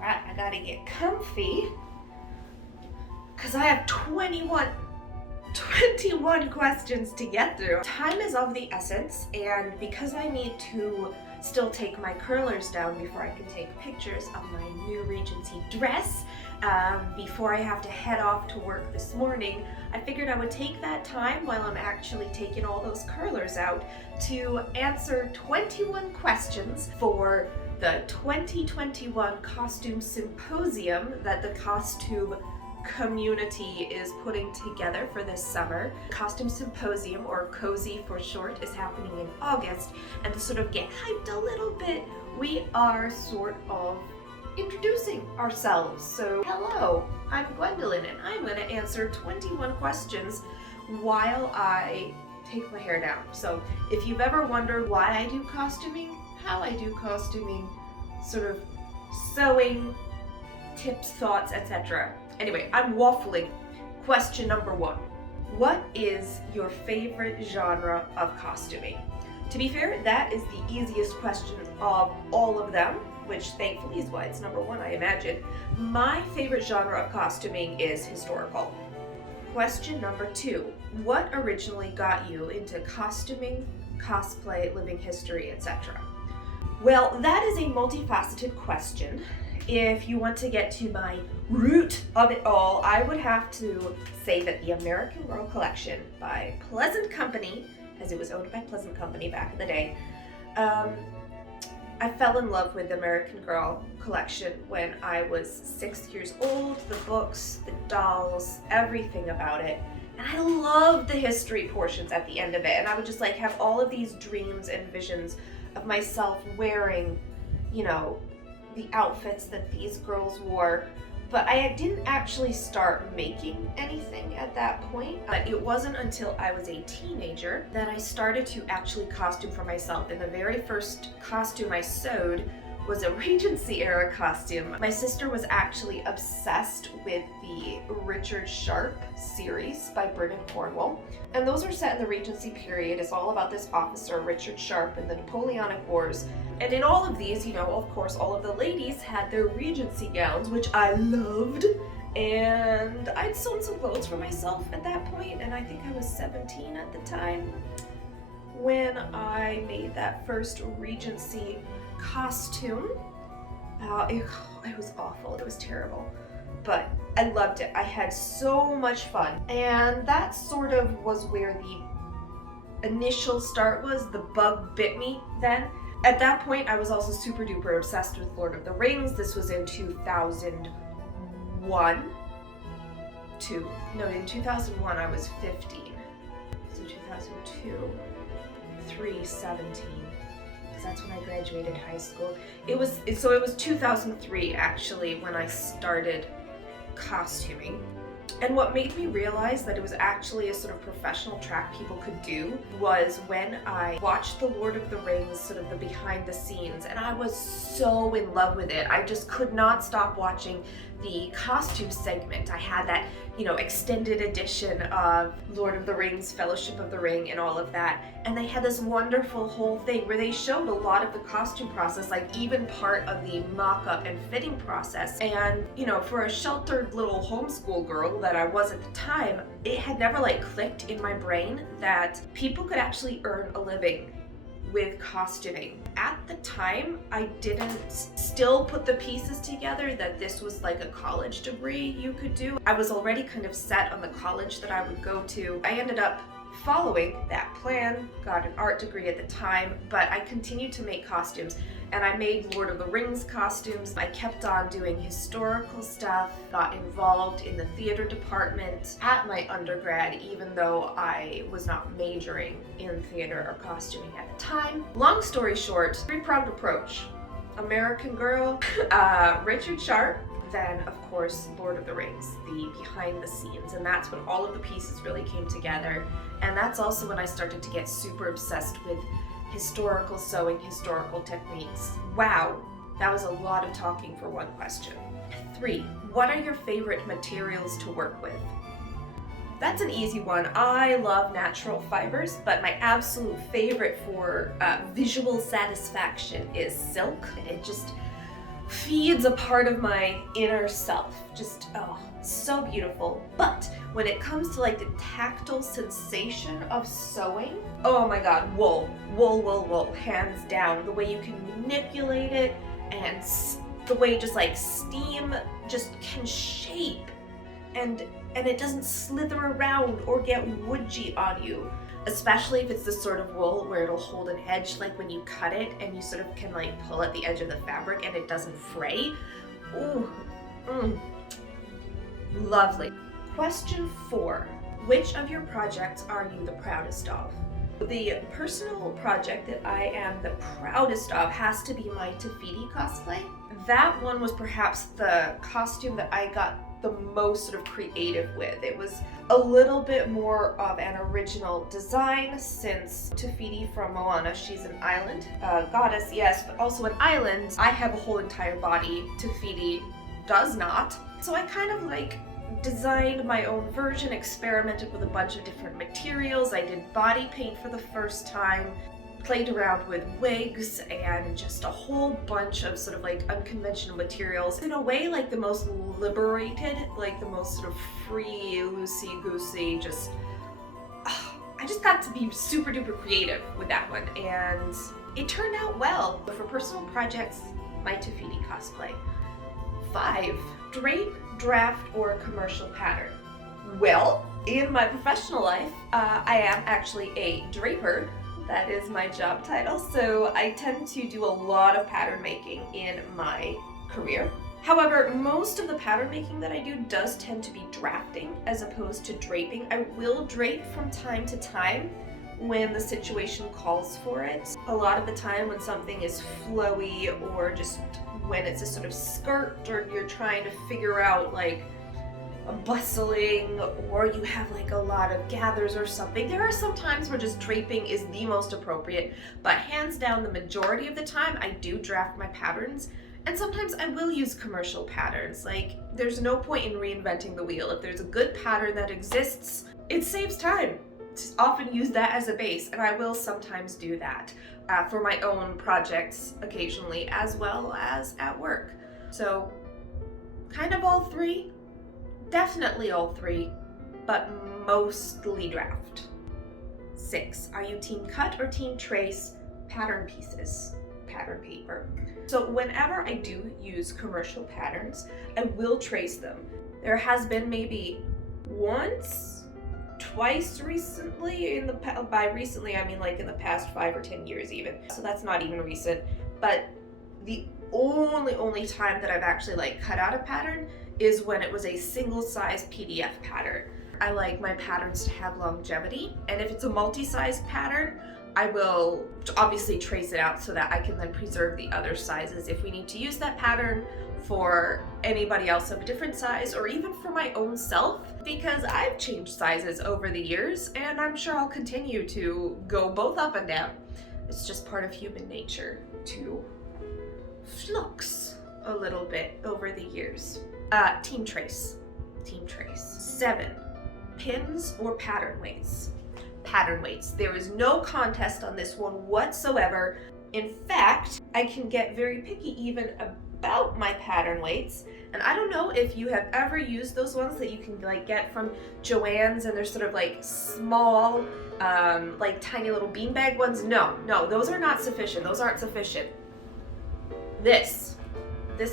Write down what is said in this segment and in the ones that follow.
Alright, I gotta get comfy because I have 21 questions to get through. Time is of the essence, and because I need to still take my curlers down before I can take pictures of my new Regency dress, before I have to head off to work this morning, I figured I would take that time while I'm actually taking all those curlers out to answer 21 questions for the 2021 Costume Symposium that the Costube community is putting together for this summer. Costume Symposium, or CoSy for short, is happening in August, and to sort of get hyped a little bit, we are sort of introducing ourselves. So hello, I'm Gwendolyn, and I'm going to answer 21 questions while I take my hair down. So if you've ever wondered why I do costuming, how I do costuming, sort of sewing, tips, thoughts, etc. Anyway, I'm waffling. Question number 1. What is your favorite genre of costuming? To be fair, that is the easiest question of all of them, which thankfully is why it's number 1, I imagine. My favorite genre of costuming is historical. Question number 2. What originally got you into costuming, cosplay, living history, etc.? Well, that is a multifaceted question. If you want to get to my root of it all, I would have to say that the American Girl collection by Pleasant Company, as it was owned by Pleasant Company back in the day, I fell in love with the American Girl collection when I was 6 years old. The books, the dolls, everything about it. And I loved the history portions at the end of it. And I would just like have all of these dreams and visions of myself wearing, you know, the outfits that these girls wore. But I didn't actually start making anything at that point. But it wasn't until I was a teenager that I started to actually costume for myself. And the very first costume I sewed was a Regency era costume. My sister was actually obsessed with the Richard Sharp series by Bernard Cornwell. And those are set in the Regency period. It's all about this officer, Richard Sharp, in the Napoleonic Wars. And in all of these, you know, of course, all of the ladies had their Regency gowns, which I loved. And I'd sewn some clothes for myself at that point, and I think I was 17 at the time when I made that first Regency costume. It was awful. It was terrible. But I loved it. I had so much fun. And that sort of was where the initial start was. The bug bit me then. At that point, I was also super duper obsessed with Lord of the Rings. This was in 2001. In 2001 I was 15. So 2002, 3, 17. Because that's when I graduated high school. It was 2003 actually when I started costuming. And what made me realize that it was actually a sort of professional track people could do was when I watched the Lord of the Rings, sort of the behind the scenes, and I was so in love with it. I just could not stop watching the costume segment. I had that, you know, extended edition of Lord of the Rings, Fellowship of the Ring, and all of that. And they had this wonderful whole thing where they showed a lot of the costume process, like even part of the mock-up and fitting process. And, you know, for a sheltered little homeschool girl that I was at the time, it had never like clicked in my brain that people could actually earn a living with costuming. At the time, I didn't still put the pieces together that this was like a college degree you could do. I was already kind of set on the college that I would go to. I ended up following that plan, got an art degree at the time, but I continued to make costumes, and I made Lord of the Rings costumes. I kept on doing historical stuff, got involved in the theater department at my undergrad, even though I was not majoring in theater or costuming at the time. Long story short, three-pronged approach. American Girl, Richard Sharp, then of course Lord of the Rings, the behind the scenes, and that's when all of the pieces really came together. And that's also when I started to get super obsessed with historical sewing, historical techniques. Wow, that was a lot of talking for one question. 3, what are your favorite materials to work with? That's an easy one. I love natural fibers, but my absolute favorite for visual satisfaction is silk. It just feeds a part of my inner self. Just, oh, so beautiful. But when it comes to like the tactile sensation of sewing, oh my God, wool, hands down. The way you can manipulate it and the way just like steam just can shape and it doesn't slither around or get woodgy on you. Especially if it's the sort of wool where it'll hold an edge, like when you cut it and you sort of can like pull at the edge of the fabric and it doesn't fray. Ooh, lovely. Question 4. Which of your projects are you the proudest of? The personal project that I am the proudest of has to be my Tafiti cosplay. That one was perhaps the costume that I got the most sort of creative with. It was a little bit more of an original design, since Tafiti from Moana, she's an island goddess, yes, but also an island. I have a whole entire body. Tafiti does not. So I kind of like designed my own version, experimented with a bunch of different materials. I did body paint for the first time, played around with wigs and just a whole bunch of sort of like unconventional materials. In a way, like the most liberated, like the most sort of free, loosey-goosey, just I just got to be super duper creative with that one, and it turned out well. But for personal projects, my Tafiti cosplay. 5. Drape, draft, or commercial pattern. Well, in my professional life, I am actually a draper. That is my job title, so I tend to do a lot of pattern making in my career. However, most of the pattern making that I do does tend to be drafting as opposed to draping. I will drape from time to time when the situation calls for it. A lot of the time when something is flowy, or just when it's a sort of skirt, or you're trying to figure out like a bustling, or you have like a lot of gathers or something. There are some times where just draping is the most appropriate, but hands down the majority of the time I do draft my patterns, and sometimes I will use commercial patterns. Like, there's no point in reinventing the wheel. If there's a good pattern that exists, it saves time. Just often use that as a base, and I will sometimes do that for my own projects occasionally, as well as at work. So kind of all three. Definitely all three, but mostly draft. 6. Are you team cut or team trace pattern pieces, pattern paper? So whenever I do use commercial patterns, I will trace them. There has been maybe once, twice recently, by recently I mean like in the past 5 or 10 years even. So that's not even recent, but the only time that I've actually like cut out a pattern is when it was a single size PDF pattern. I like my patterns to have longevity, and if it's a multi-size pattern, I will obviously trace it out so that I can then preserve the other sizes if we need to use that pattern for anybody else of a different size, or even for my own self, because I've changed sizes over the years, and I'm sure I'll continue to go both up and down. It's just part of human nature to flux a little bit over the years. Team trace. 7. Pins or pattern weights? Pattern weights. There is no contest on this one whatsoever. In fact, I can get very picky even about my pattern weights. And I don't know if you have ever used those ones that you can like get from Joann's, and they're sort of like small, like tiny little beanbag ones. No, those are not sufficient. Those aren't sufficient. This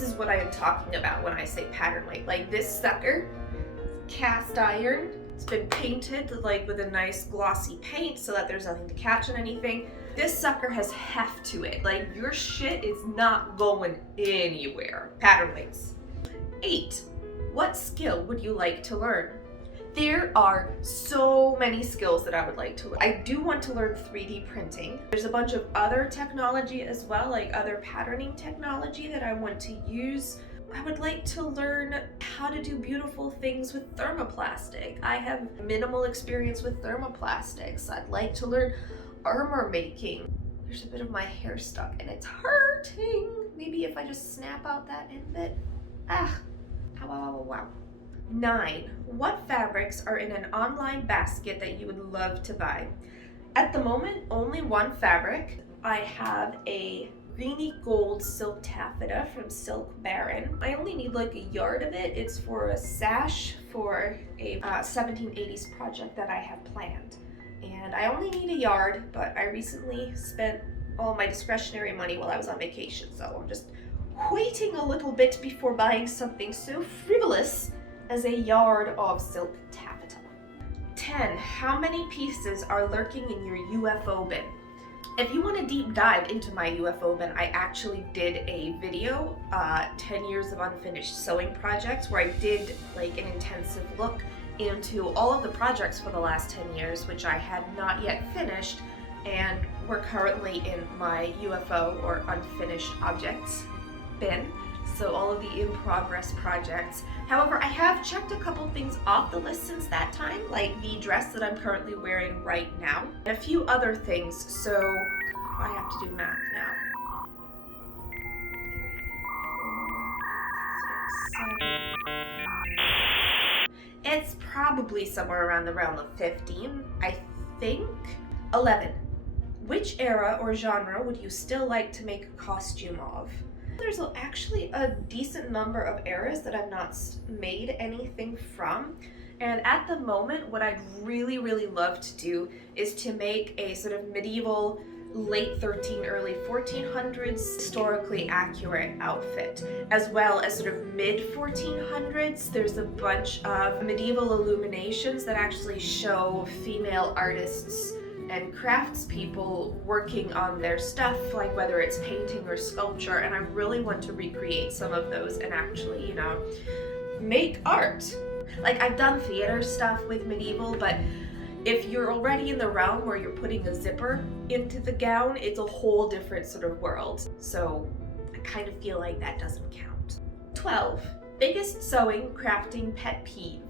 is what I am talking about when I say pattern weight. Like, this sucker, cast iron. It's been painted like with a nice glossy paint so that there's nothing to catch on anything. This sucker has heft to it. Like, your shit is not going anywhere. Pattern weights. 8. What skill would you like to learn? There are so many skills that I would like to learn. I do want to learn 3D printing. There's a bunch of other technology as well, like other patterning technology that I want to use. I would like to learn how to do beautiful things with thermoplastic. I have minimal experience with thermoplastics. I'd like to learn armor making. There's a bit of my hair stuck and it's hurting. Maybe if I just snap out that end bit. Wow. 9. What fabrics are in an online basket that you would love to buy? At the moment, only one fabric. I have a greeny gold silk taffeta from Silk Baron. I only need like a yard of it. It's for a sash for a 1780s project that I have planned. And I only need a yard, but I recently spent all my discretionary money while I was on vacation, so I'm just waiting a little bit before buying something so frivolous as a yard of silk taffeta. 10. How many pieces are lurking in your UFO bin? If you want a deep dive into my UFO bin, I actually did a video, 10 years of unfinished sewing projects, where I did like an intensive look into all of the projects for the last 10 years, which I had not yet finished, and we're currently in my UFO or unfinished objects bin. So all of the in-progress projects. However, I have checked a couple things off the list since that time, like the dress that I'm currently wearing right now, and a few other things, so I have to do math now. 3, 4, 5, 6, 7. It's probably somewhere around the realm of 15, I think. 11. Which era or genre would you still like to make a costume of? There's actually a decent number of eras that I've not made anything from, and at the moment what I'd really love to do is to make a sort of medieval late 13, early 1400s historically accurate outfit, as well as sort of mid 1400s. There's a bunch of medieval illuminations that actually show female artists and craftspeople working on their stuff, like whether it's painting or sculpture, and I really want to recreate some of those and actually, you know, make art. Like, I've done theater stuff with medieval, but if you're already in the realm where you're putting a zipper into the gown, it's a whole different sort of world. So I kind of feel like that doesn't count. 12. Biggest sewing, crafting pet peeve.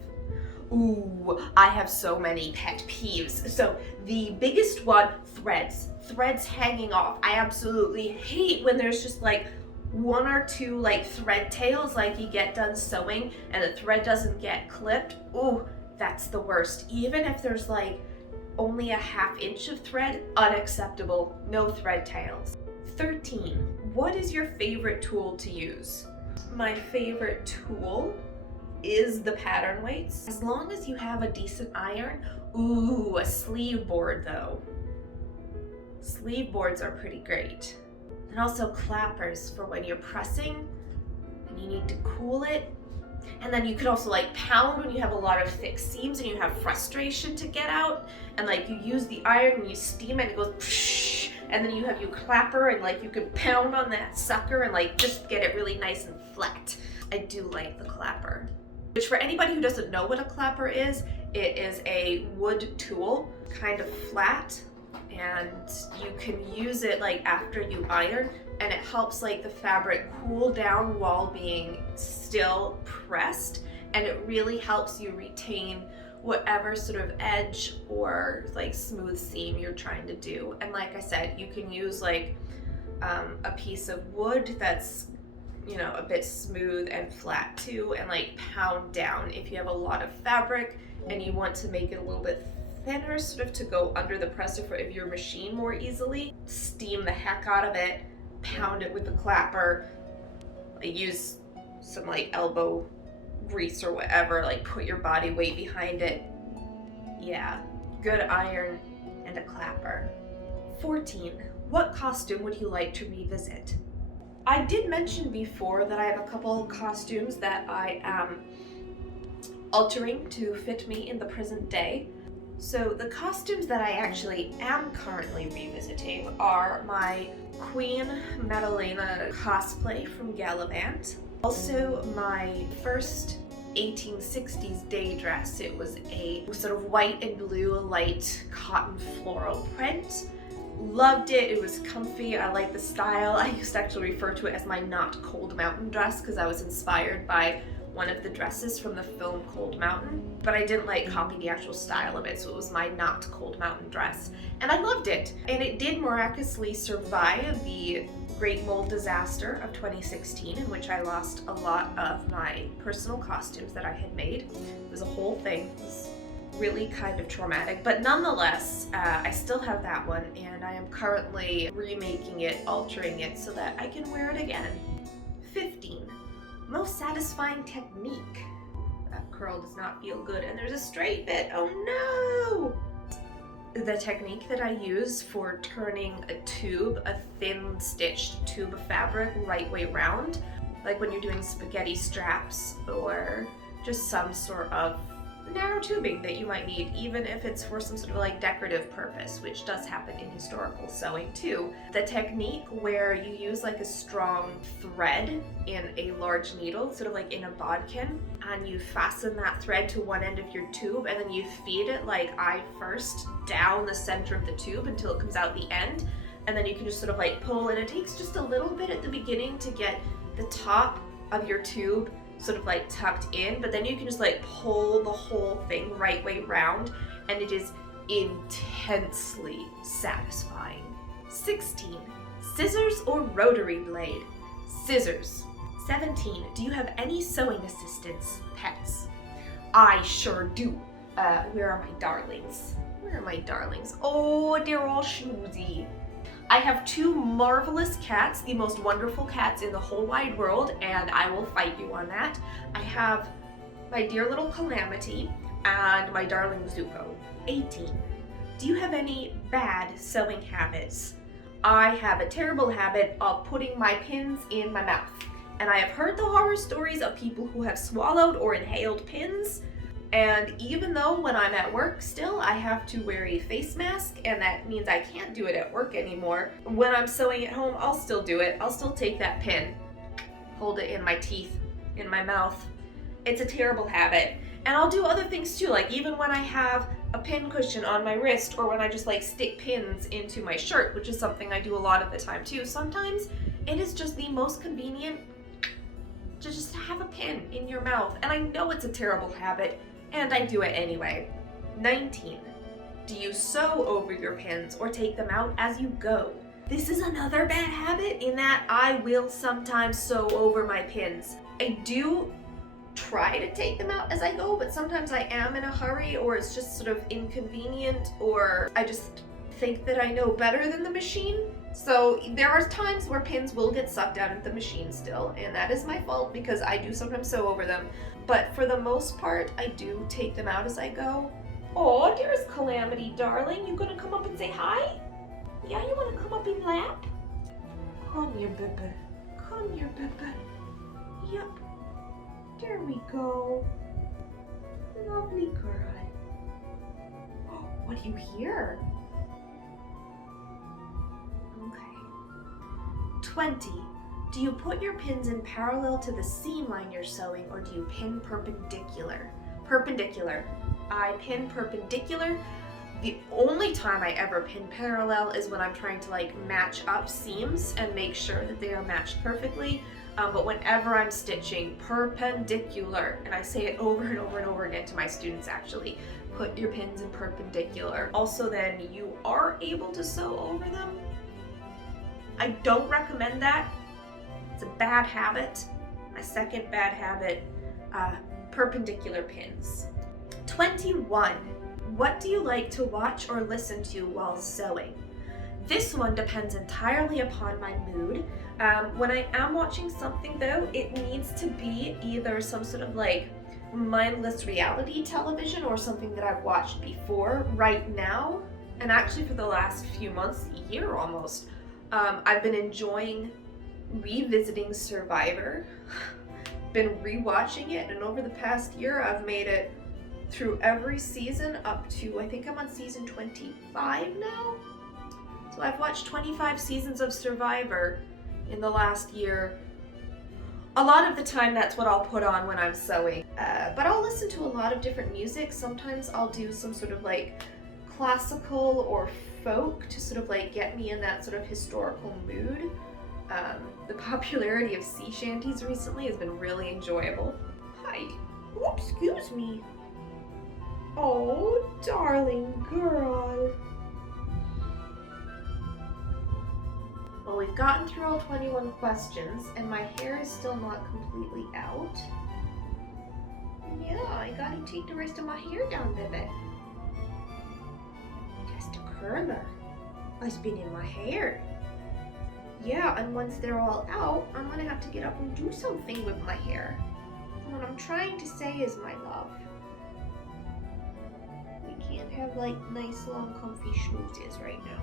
Ooh, I have so many pet peeves. So the biggest one, threads. Threads hanging off. I absolutely hate when there's just like one or two like thread tails, like you get done sewing and the thread doesn't get clipped. Ooh, that's the worst. Even if there's like only a ½ inch of thread, unacceptable. No thread tails. 13. What is your favorite tool to use? My favorite tool is the pattern weights. As long as you have a decent iron. Ooh, a sleeve board though. Sleeve boards are pretty great. And also clappers for when you're pressing and you need to cool it. And then you could also like pound when you have a lot of thick seams and you have frustration to get out. And like you use the iron and you steam it, it goes psh, and then you have your clapper and like you can pound on that sucker and like just get it really nice and flat. I do like the clapper. Which, for anybody who doesn't know what a clapper is, it is a wood tool, kind of flat, and you can use it like after you iron, and it helps like the fabric cool down while being still pressed, and it really helps you retain whatever sort of edge or like smooth seam you're trying to do. And like I said, you can use like a piece of wood that's, you know, a bit smooth and flat too, and like pound down if you have a lot of fabric and you want to make it a little bit thinner, sort of to go under the presser for if your machine more easily. Steam the heck out of it, pound it with the clapper, use some like elbow grease or whatever, like put your body weight behind it. Yeah, good iron and a clapper. 14. What costume would you like to revisit? I did mention before that I have a couple costumes that I am altering to fit me in the present day. So the costumes that I actually am currently revisiting are my Queen Madalena cosplay from Gallivant. Also my first 1860s day dress. It was a sort of white and blue light cotton floral print. Loved it. It was comfy. I like the style. I used to actually refer to it as my not Cold Mountain dress because I was inspired by one of the dresses from the film Cold Mountain, but I didn't like copy the actual style of it, so it was my not Cold Mountain dress, and I loved it. And it did miraculously survive the Great Mold disaster of 2016, in which I lost a lot of my personal costumes that I had made. It was a whole thing. It was really kind of traumatic, but nonetheless, I still have that one, and I am currently remaking it, altering it so that I can wear it again. 15. Most satisfying technique. That curl does not feel good, and there's a straight bit. Oh no! The technique that I use for turning a tube, a thin stitched tube of fabric, right way round, like when you're doing spaghetti straps or just some sort of narrow tubing that you might need, even if it's for some sort of like decorative purpose, which does happen in historical sewing too. The technique where you use like a strong thread in a large needle, sort of like in a bodkin, and you fasten that thread to one end of your tube, and then you feed it like eye first down the center of the tube until it comes out the end, and then you can just sort of like pull, and it takes just a little bit at the beginning to get the top of your tube sort of like tucked in, but then you can just like pull the whole thing right way round, and it is intensely satisfying. 16. Scissors or rotary blade? Scissors. 17. Do you have any sewing assistants? Pets. I sure do. Where are my darlings? Where are my darlings? Oh, they're all schmoozy. I have 2 marvelous cats, the most wonderful cats in the whole wide world, and I will fight you on that. I have my dear little Calamity and my darling Zuko. 18. Do you have any bad sewing habits? I have a terrible habit of putting my pins in my mouth, and I have heard the horror stories of people who have swallowed or inhaled pins. And even though when I'm at work still, I have to wear a face mask, and that means I can't do it at work anymore. When I'm sewing at home, I'll still do it. I'll still take that pin, hold it in my teeth, in my mouth. It's a terrible habit. And I'll do other things too, like even when I have a pin cushion on my wrist, or when I just like stick pins into my shirt, which is something I do a lot of the time too. Sometimes it is just the most convenient to just have a pin in your mouth. And I know it's a terrible habit, and I do it anyway. 19. Do you sew over your pins or take them out as you go? This is another bad habit in that I will sometimes sew over my pins. I do try to take them out as I go, but sometimes I am in a hurry, or it's just sort of inconvenient, or I just think that I know better than the machine. So there are times where pins will get sucked out of the machine still, and that is my fault because I do sometimes sew over them. But for the most part, I do take them out as I go. Oh, dearest Calamity, darling, you gonna come up and say hi? Yeah, you wanna come up in lap? Come here, baby. Come here, baby. Yep. There we go. Lovely girl. Oh, what do you hear? Okay. 20. Do you put your pins in parallel to the seam line you're sewing, or do you pin perpendicular? Perpendicular. I pin perpendicular. The only time I ever pin parallel is when I'm trying to like match up seams and make sure that they are matched perfectly. But whenever I'm stitching, perpendicular, and I say it over and over and over again to my students actually, put your pins in perpendicular. Also then you are able to sew over them. I don't recommend that. It's a bad habit. My second bad habit, perpendicular pins. 21. What do you like to watch or listen to while sewing? This one depends entirely upon my mood. When I am watching something though, it needs to be either some sort of like mindless reality television or something that I've watched before. Right now, and actually for the last few months, year almost, I've been enjoying revisiting Survivor. Been rewatching it, and over the past year I've made it through every season up to, I think I'm on season 25 now. So I've watched 25 seasons of Survivor in the last year. A lot of the time that's what I'll put on when I'm sewing. But I'll listen to a lot of different music. Sometimes I'll do some sort of like classical or folk to sort of like get me in that sort of historical mood. The popularity of sea shanties recently has been really enjoyable. Hi. Oh, excuse me. Oh, darling girl. Well, we've gotten through all 21 questions, and my hair is still not completely out. Yeah, I gotta take the rest of my hair down, baby. Just a curler. It's been in my hair. Yeah, and once they're all out, I'm gonna have to get up and do something with my hair. What I'm trying to say is, my love, we can't have like nice long comfy schnoozes right now.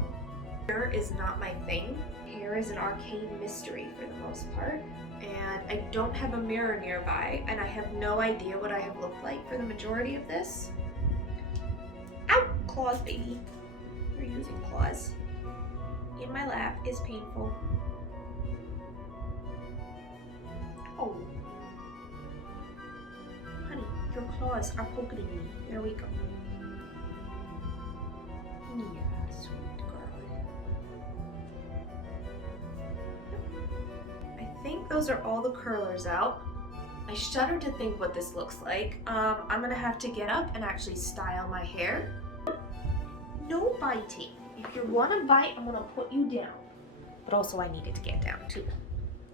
Hair is not my thing. Hair is an arcane mystery for the most part, and I don't have a mirror nearby, and I have no idea what I have looked like for the majority of this. Ow! Claws, baby. We're using claws. In my lap is painful. Oh. Honey, your claws are poking at me. There we go. Yeah, sweet girl. I think those are all the curlers out. I shudder to think what this looks like. I'm gonna have to get up and actually style my hair. No biting. If you wanna bite, I'm gonna put you down. But also I needed to get down too.